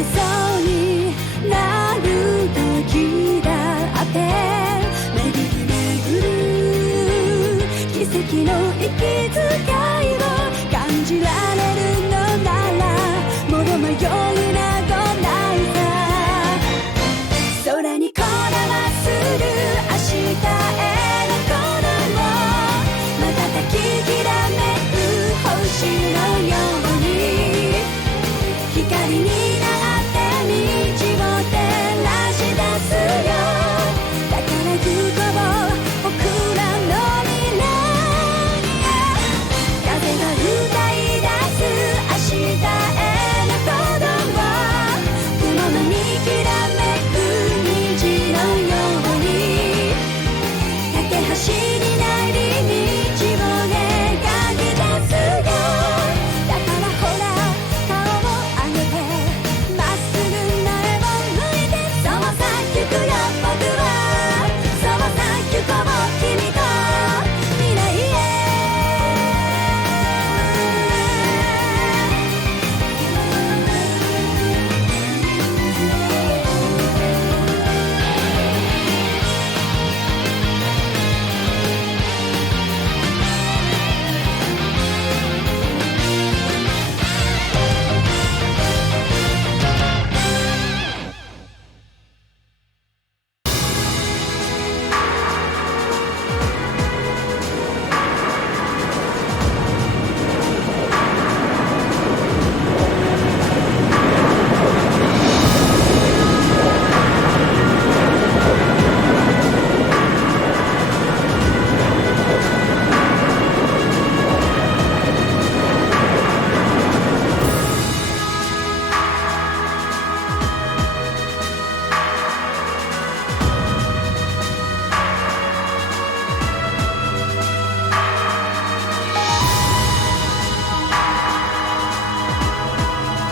れそうになる時だって巡る巡る奇跡の息遣いを感じられるのならもう迷いなどないさ空にこだまする明日への鼓動瞬ききらめく星のように光になって道を照らし出すよだから行こう僕らの未来へ風が歌い出す明日への鼓動雲のにきらめく虹のように架け橋になり道を描き出すよだからほら顔を上げてまっすぐ前を向いてそうさ行くよ僕はそうさ行こう君と未来へ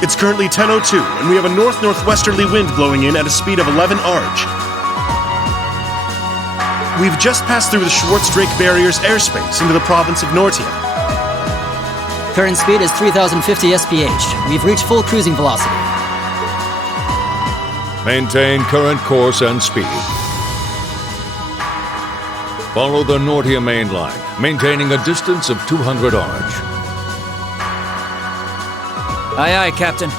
It's currently 10:02, and we have a north-northwesterly wind blowing in at a speed of 11 arg. We've just passed through the Schwartz-Drake Barrier's airspace into the province of Nortia. Current speed is 3,050 SPH. We've reached full cruising velocity. Maintain current course and speed. Follow the Nortia main line, maintaining a distance of 200 arg. Aye, aye, Captain.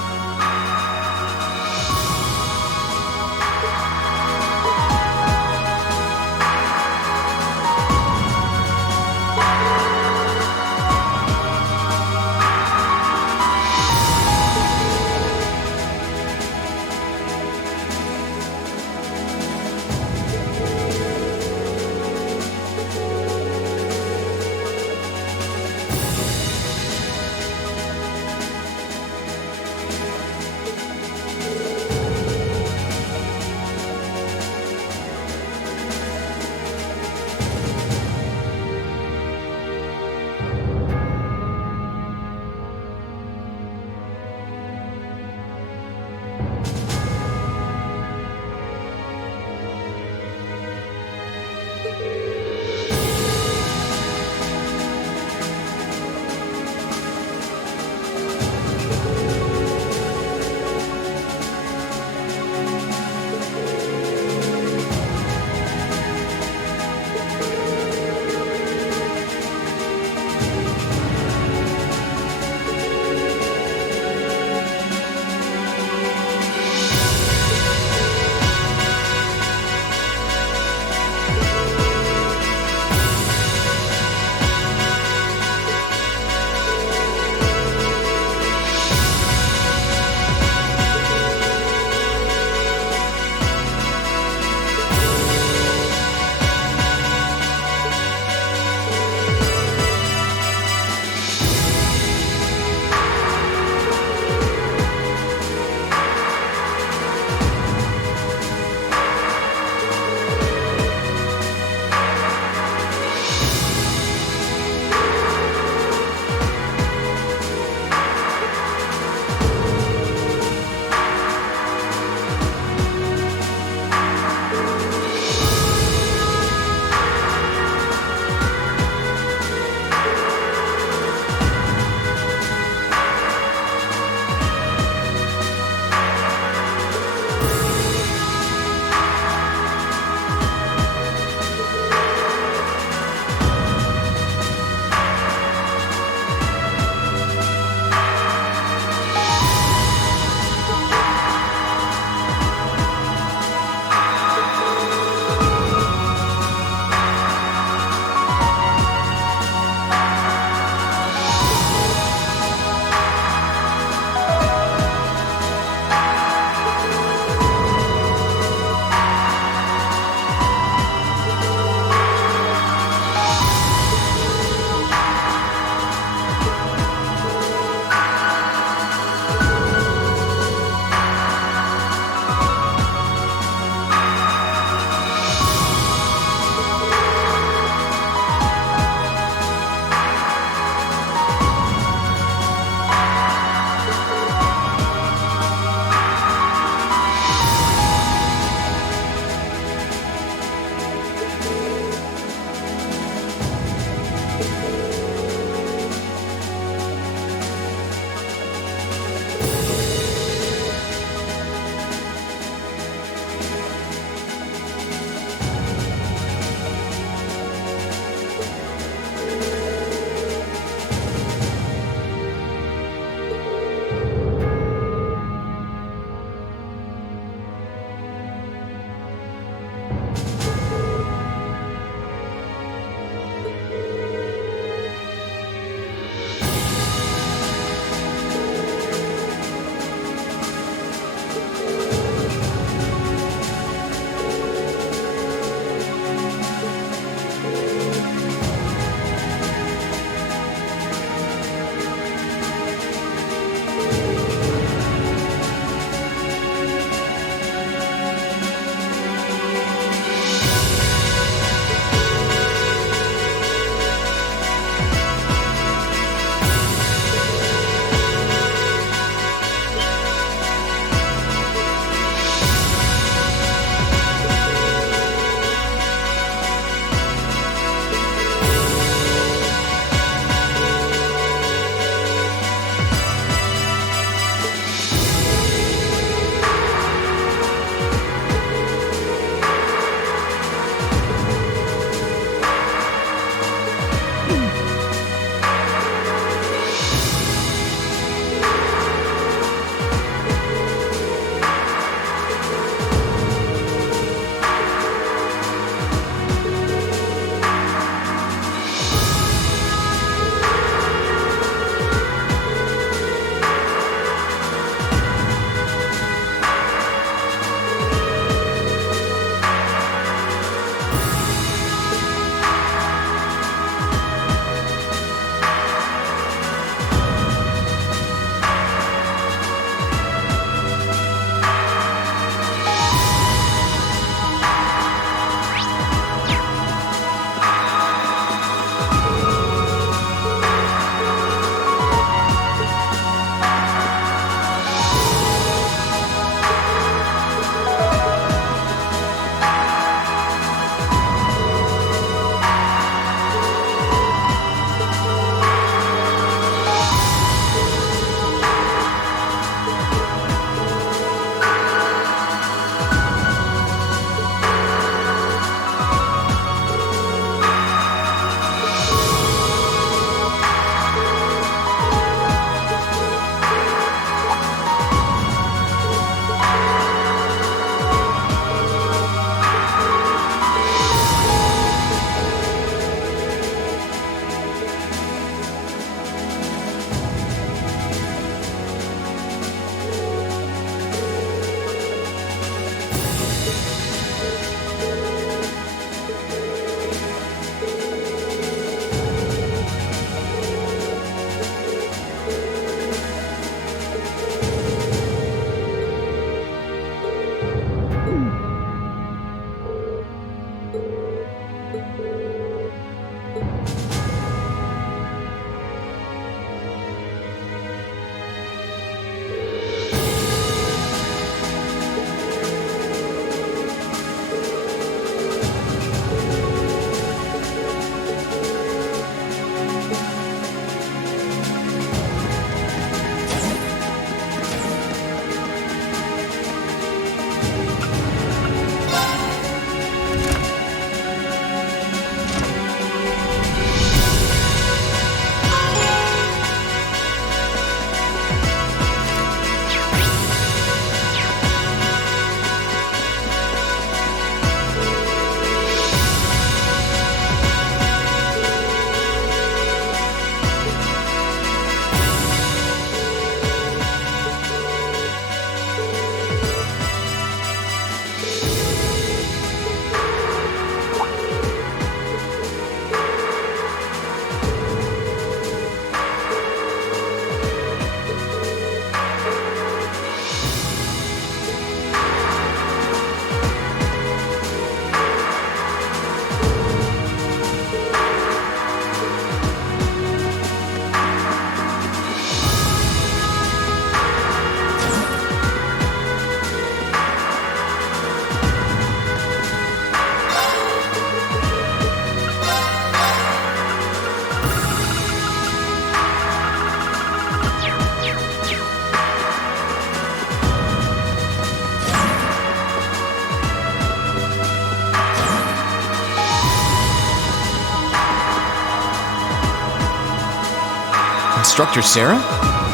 instructor Sarah?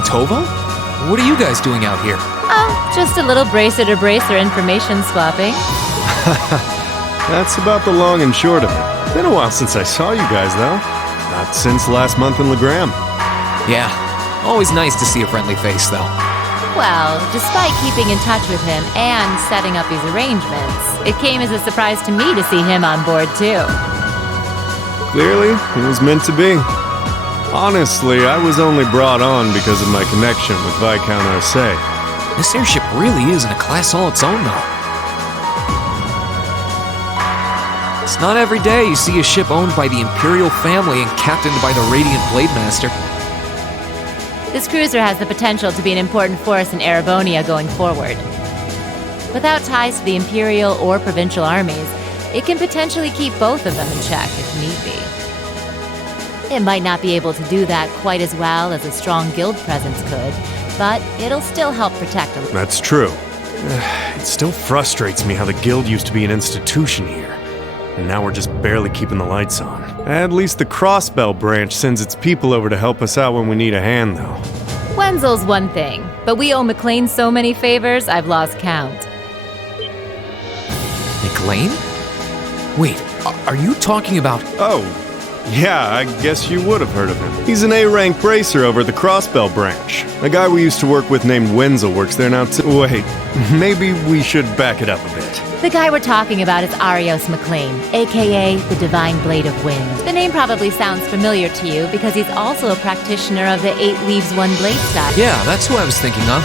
Tova? What are you guys doing out here? Oh, just a little bracer-to-bracer information swapping. That's about the long and short of it. Been a while since I saw you guys, though. Not since last month in Legram. Yeah, always nice to see a friendly face, though. Well, despite keeping in touch with him and setting up these arrangements, it came as a surprise to me to see him on board, too. Clearly, it was meant to be. Honestly, I was only brought on because of my connection with Viscount Arce. This airship really is in a class all its own, though. It's not every day you see a ship owned by the Imperial family and captained by the Radiant Blade Master. This cruiser has the potential to be an important force in Erebonia going forward. Without ties to the Imperial or Provincial armies, it can potentially keep both of them in check if need be. It might not be able to do that quite as well as a strong guild presence could, but it'll still help protect them. That's true. It still frustrates me how the guild used to be an institution here, and now we're just barely keeping the lights on. At least the Crossbell branch sends its people over to help us out when we need a hand, though. Wenzel's one thing, but we owe McLean so many favors, I've lost count. McLean? Wait, are you talking about... Oh, yeah, I guess you would have heard of him. He's an A-rank bracer over at the Crossbell branch. A guy we used to work with named Wenzel works there now too. Wait, maybe we should back it up a bit. The guy we're talking about is Arios McLean, aka the Divine Blade of Wind. The name probably sounds familiar to you because he's also a practitioner of the 8 Leaves 1 Blade style. Yeah, that's who I was thinking of.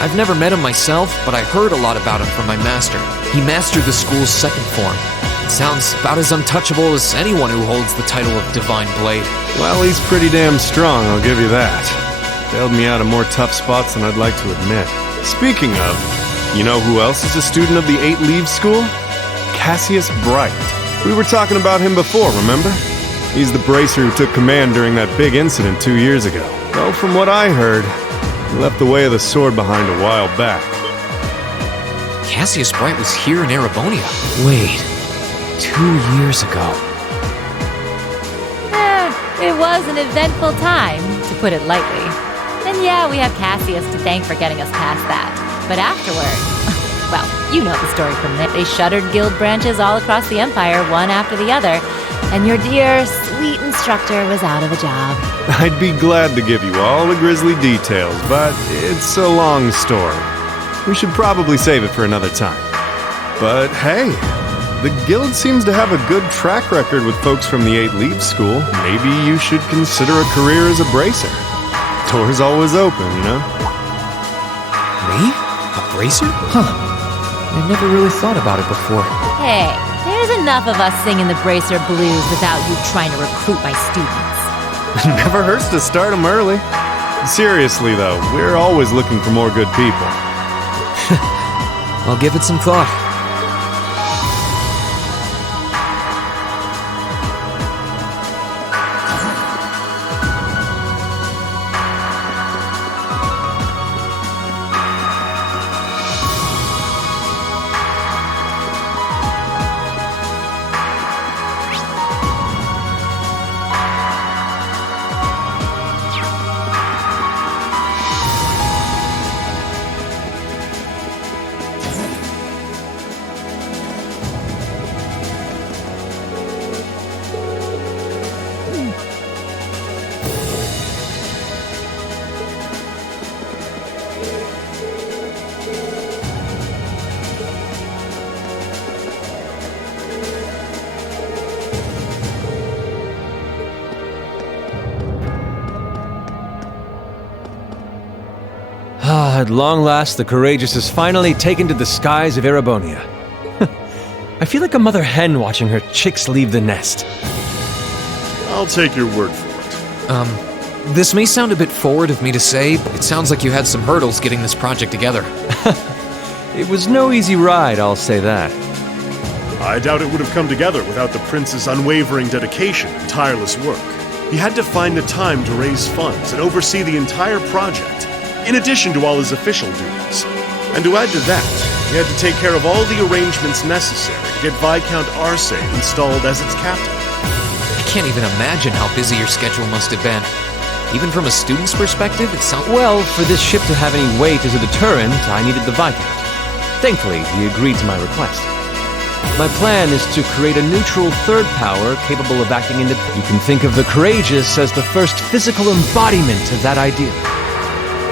I've never met him myself, but I heard a lot about him from my master. He mastered the school's second form. Sounds about as untouchable as anyone who holds the title of Divine Blade. Well, he's pretty damn strong, I'll give you that. Bailed me out of more tough spots than I'd like to admit. Speaking of, you know who else is a student of the 8 Leaves School? Cassius Bright. We were talking about him before, remember? He's the bracer who took command during that big incident 2 years ago. Though from what I heard, he left the way of the sword behind a while back. Cassius Bright was here in Erebonia. Wait, 2 years ago. It was an eventful time, to put it lightly. And yeah, we have Cassius to thank for getting us past that. But afterward, well, you know the story from there. They shuttered guild branches all across the Empire, one after the other, and your dear, sweet instructor was out of a job. I'd be glad to give you all the grisly details, but it's a long story. We should probably save it for another time. But hey, the guild seems to have a good track record with folks from the 8 Leaves School. Maybe you should consider a career as a bracer. Door's always open, you know? Me? A bracer? Huh. I never really thought about it before. Hey, there's enough of us singing the bracer blues without you trying to recruit my students. Never hurts to start them early. Seriously, though, we're always looking for more good people. I'll give it some thought. At long last, the Courageous has finally taken to the skies of Erebonia. I feel like a mother hen watching her chicks leave the nest. I'll take your word for it. This may sound a bit forward of me to say, but it sounds like you had some hurdles getting this project together. It was no easy ride, I'll say that. I doubt it would have come together without the prince's unwavering dedication and tireless work. He had to find the time to raise funds and oversee the entire project, in addition to all his official duties. And to add to that, he had to take care of all the arrangements necessary to get Viscount Arce installed as its captain. I can't even imagine how busy your schedule must have been. Even from a student's perspective, it sounds... Well, for this ship to have any weight as a deterrent, I needed the Viscount. Thankfully, he agreed to my request. My plan is to create a neutral third power capable of acting independently. You can think of the Courageous as the first physical embodiment of that ideal.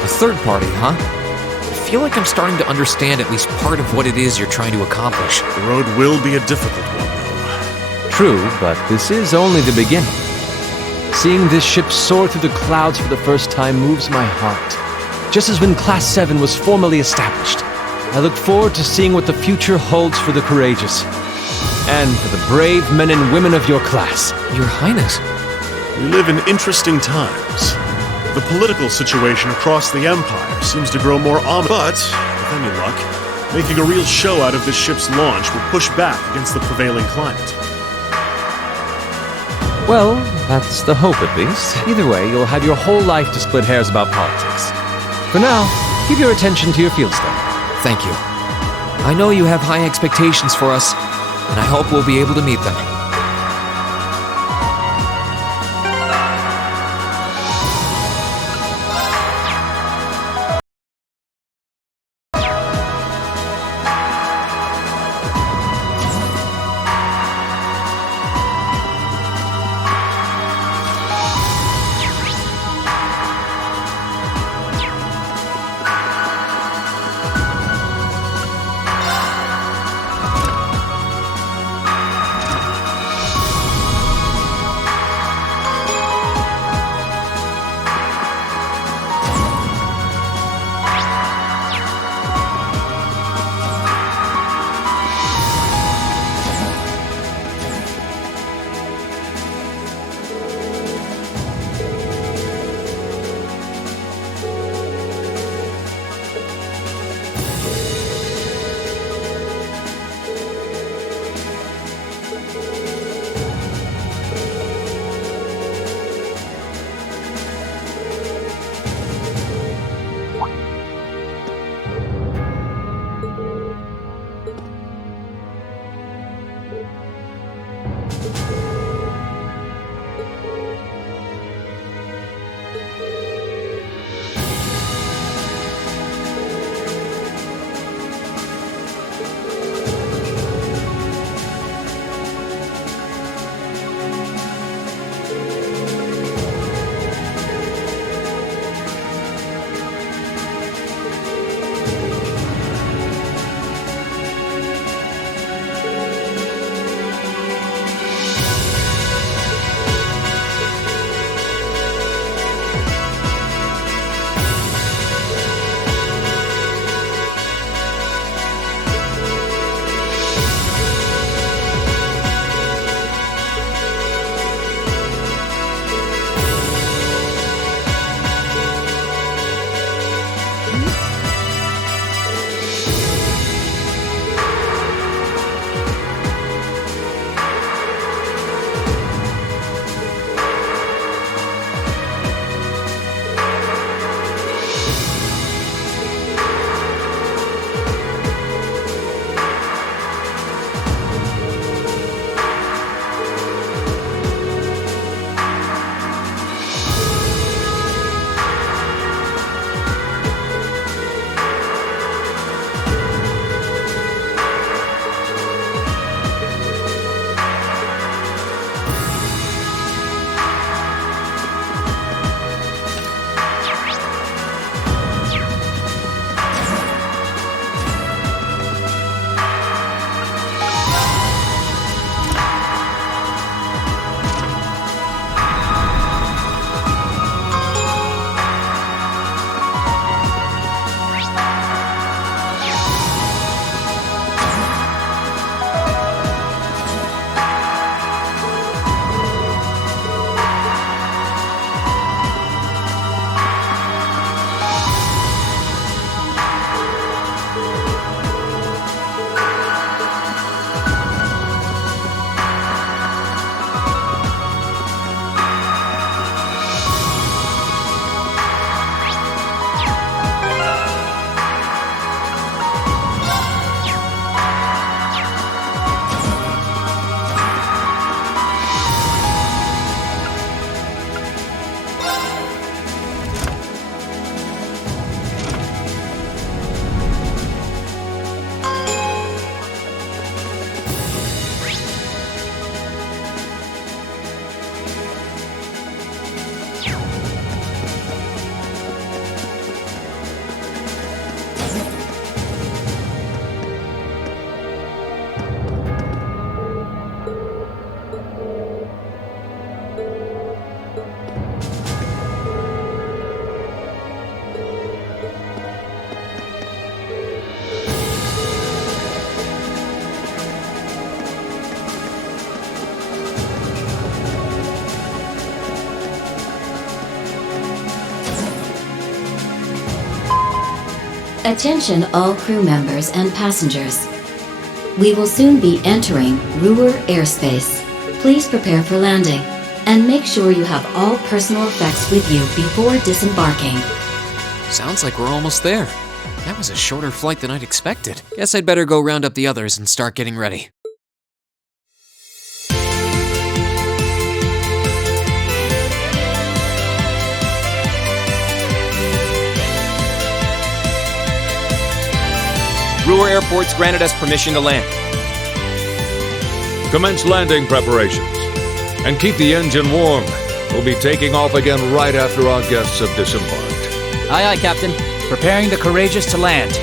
A third party, huh? I feel like I'm starting to understand at least part of what it is you're trying to accomplish. The road will be a difficult one, though. True, but this is only the beginning. Seeing this ship soar through the clouds for the first time moves my heart. Just as when Class 7 was formally established, I look forward to seeing what the future holds for the Courageous. And for the brave men and women of your class. Your Highness. We live in interesting times. The political situation across the Empire seems to grow more ominous. But, with any luck, making a real show out of this ship's launch will push back against the prevailing climate. Well, that's the hope at least. Either way, you'll have your whole life to split hairs about politics. For now, give your attention to your field study. Thank you. I know you have high expectations for us, and I hope we'll be able to meet them. Attention all crew members and passengers. We will soon be entering ROER airspace. Please prepare for landing, and make sure you have all personal effects with you before disembarking. Sounds like we're almost there. That was a shorter flight than I'd expected. Guess I'd better go round up the others and start getting ready. ROER Airport's granted us permission to land. Commence landing preparations. And keep the engine warm. We'll be taking off again right after our guests have disembarked. Aye, aye, Captain. Preparing the Courageous to land.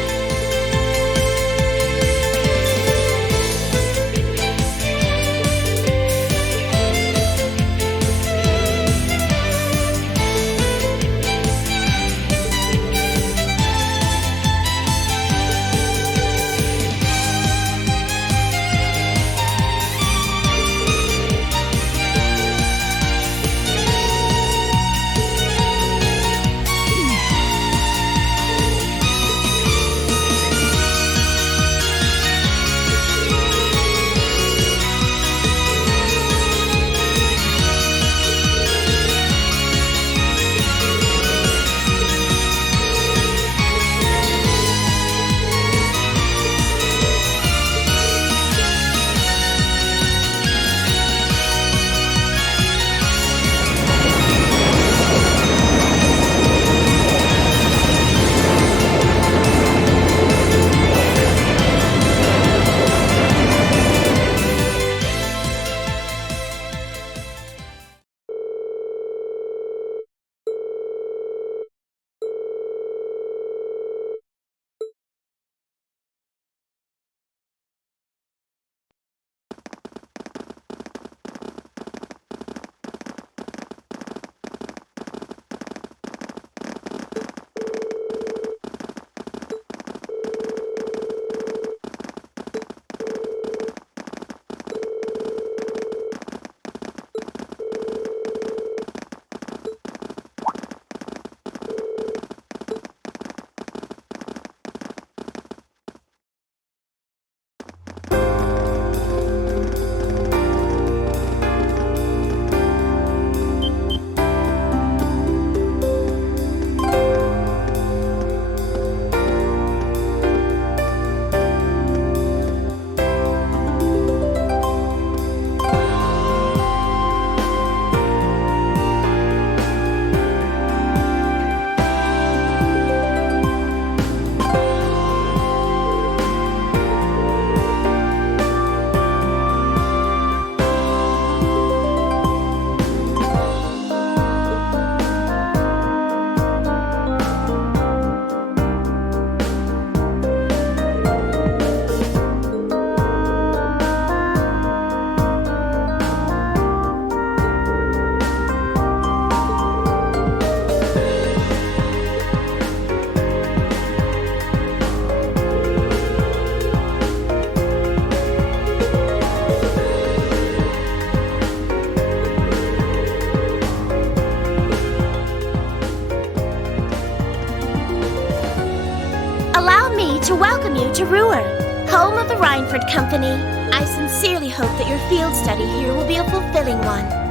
To welcome you to ROER, home of the Rhineford Company. I sincerely hope that your field study here will be a fulfilling one.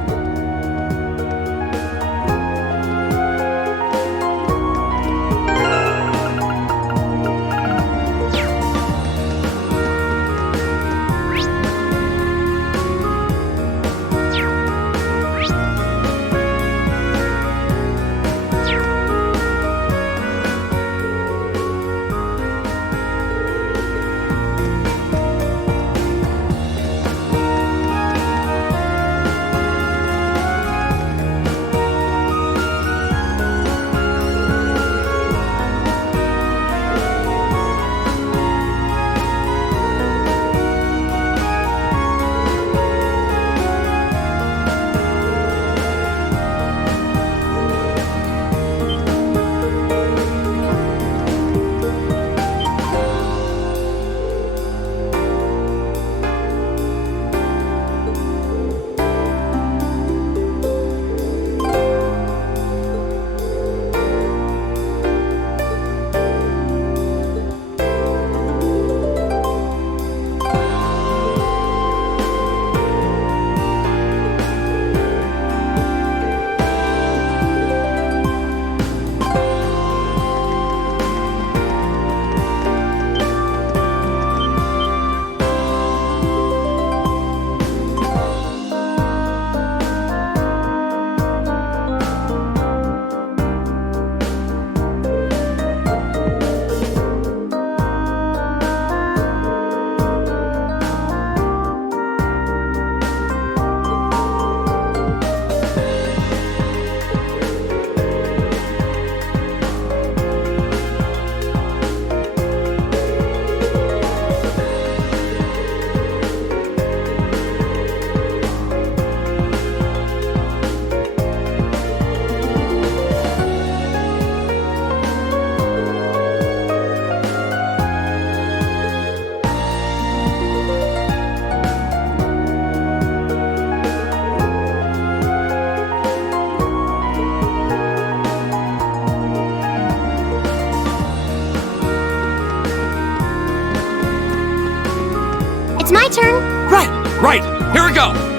my turn. Right. Here we go.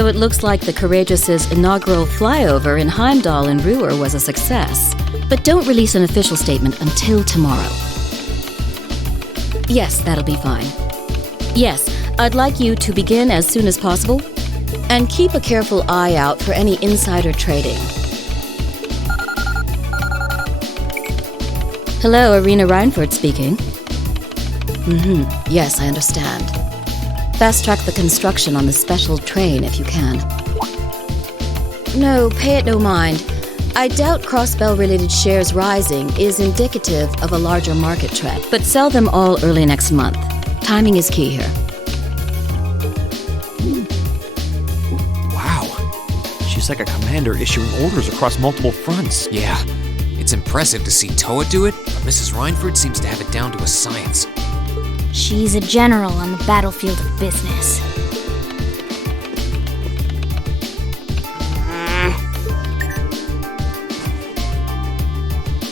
So it looks like the Courageous' inaugural flyover in Heimdall and ROER was a success. But don't release an official statement until tomorrow. Yes, that'll be fine. Yes, I'd like you to begin as soon as possible, and keep a careful eye out for any insider trading. Hello, Irina Reinford speaking. Yes, I understand. Fast-track the construction on the special train if you can. No, pay it no mind. I doubt Crossbell-related shares rising is indicative of a larger market trend, but sell them all early next month. Timing is key here. Wow. She's like a commander issuing orders across multiple fronts. Yeah, it's impressive to see Toa do it, but Mrs. Reinford seems to have it down to a science. She's a general on the battlefield of business.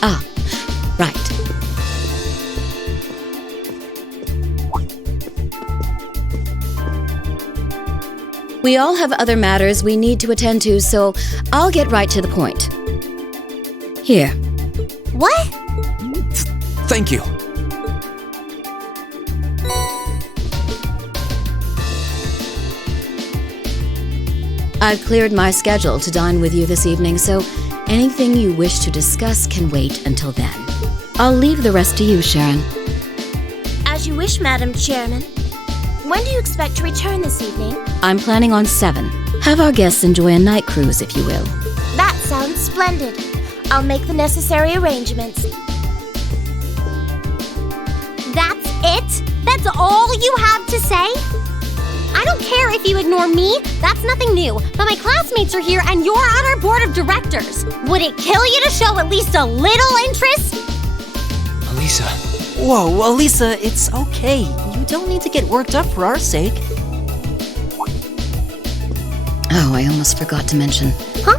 Ah, right. We all have other matters we need to attend to, so I'll get right to the point. Here. What? Thank you. I've cleared my schedule to dine with you this evening, so anything you wish to discuss can wait until then. I'll leave the rest to you, Sharon. As you wish, Madam Chairman. When do you expect to return this evening? I'm planning on 7. Have our guests enjoy a night cruise, if you will. That sounds splendid. I'll make the necessary arrangements. That's it? That's all you have to say? I don't care if you ignore me, that's nothing new, but my classmates are here and you're on our board of directors. Would it kill you to show at least a little interest? Elisa. Whoa, Elisa, it's okay. You don't need to get worked up for our sake. Oh, I almost forgot to mention. Huh?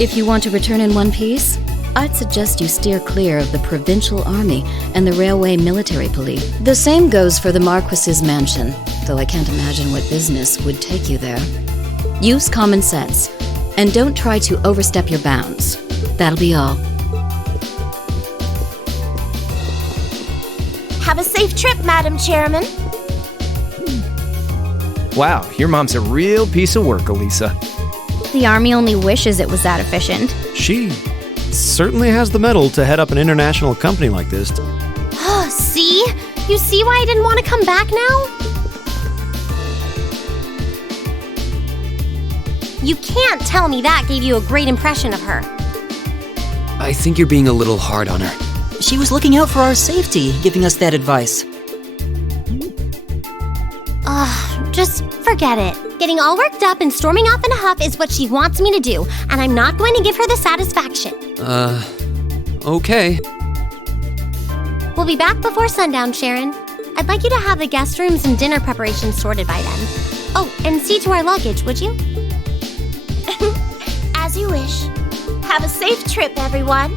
If you want to return in one piece, I'd suggest you steer clear of the provincial army and the railway military police. The same goes for the Marquis's mansion, though I can't imagine what business would take you there. Use common sense, and don't try to overstep your bounds. That'll be all. Have a safe trip, Madam Chairman. Wow, your mom's a real piece of work, Elisa. The Army only wishes it was that efficient. She certainly has the mettle to head up an international company like this. See? You see why I didn't want to come back now? You can't tell me that gave you a great impression of her. I think you're being a little hard on her. She was looking out for our safety, giving us that advice. Just forget it. Getting all worked up and storming off in a huff is what she wants me to do, and I'm not going to give her the satisfaction. Okay. We'll be back before sundown, Sharon. I'd like you to have the guest rooms and dinner preparations sorted by then. Oh, and see to our luggage, would you? As you wish. Have a safe trip, everyone.